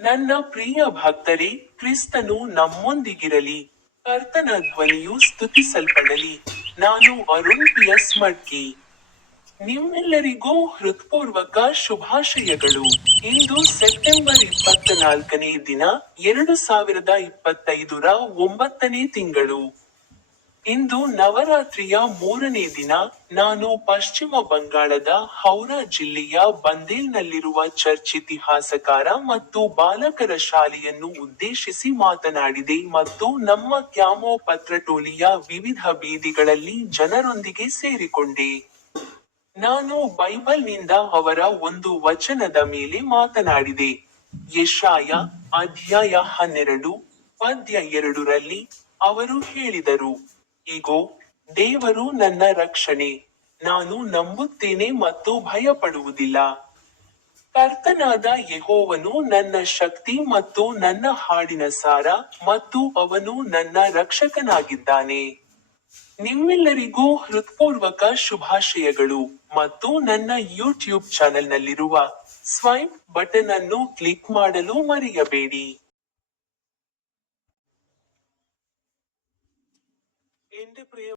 ನನ್ನ ಪ್ರಿಯ ಭಕ್ತರೇ, ಕ್ರಿಸ್ತನು ನಮ್ಮೊಂದಿಗಿರಲಿ. ಕರ್ತನ ಧ್ವನಿಯು ಸ್ತುತಿಸಲ್ಪಡಲಿ. ನಾನು ಅರುಣ್ ಪಿ ಎಸ್ ಮಡ್ಕಿ. ನಿಮ್ಮೆಲ್ಲರಿಗೂ ಹೃತ್ಪೂರ್ವಕ ಶುಭಾಶಯಗಳು. ಇಂದು ಸೆಪ್ಟೆಂಬರ್ ಇಪ್ಪತ್ತ ನಾಲ್ಕನೇ ದಿನ, ಎರಡು ಸಾವಿರದ ಇಪ್ಪತ್ತೈದರ ಒಂಬತ್ತನೇ ತಿಂಗಳು. ಇಂದು ನವರಾತ್ರಿಯ ಮೂರನೇ ದಿನ ನಾನು ಪಶ್ಚಿಮ ಬಂಗಾಳದ ಹೌರಾ ಜಿಲ್ಲೆಯ ಬಂದೇಲ್ನಲ್ಲಿರುವ ಚರ್ಚ್ ಇತಿಹಾಸಕಾರ ಮತ್ತು ಬಾಲಕರ ಶಾಲೆಯನ್ನು ಉದ್ದೇಶಿಸಿ ಮಾತನಾಡಿದೆ ಮತ್ತು ನಮ್ಮ ಕ್ಯಾಮೋ ಪತ್ರಟೋಲಿಯ ವಿವಿಧ ಬೀದಿಗಳಲ್ಲಿ ಜನರೊಂದಿಗೆ ಸೇರಿಕೊಂಡೆ. ನಾನು ಬೈಬಲ್ನಿಂದ ಅವರ ಒಂದು ವಚನದ ಮೇಲೆ ಮಾತನಾಡಿದೆ. ಯಶಾಯ ಅಧ್ಯಾಯ ಹನ್ನೆರಡು, ಪದ್ಯ ಎರಡರಲ್ಲಿ ಅವರು ಹೇಳಿದರು. ಇಗೋ ದೇವರು ನನ್ನ ರಕ್ಷಣೆ. ನಾನು ನಂಬುತ್ತೇನೆ ಮತ್ತು ಭಯಪಡುವುದಿಲ್ಲ. ಕರ್ತನಾದ ಯಹೋವನು ನನ್ನ ಶಕ್ತಿ ಮತ್ತು ನನ್ನ ಹಾಡಿನ ಸಾರ ಮತ್ತು ಅವನು ನನ್ನ ರಕ್ಷಕನಾಗಿದ್ದಾನೆ. ನಿಮ್ಮೆಲ್ಲರಿಗೂ ಹೃತ್ಪೂರ್ವಕ ಶುಭಾಶಯಗಳು ಮತ್ತು ನನ್ನ ಯೂಟ್ಯೂಬ್ ಚಾನೆಲ್ನಲ್ಲಿರುವ ಸ್ವೈಪ್ ಬಟನ್ ಅನ್ನು ಕ್ಲಿಕ್ ಮಾಡಲು ಮರೆಯಬೇಡಿ. എന്റെ പ്രിയ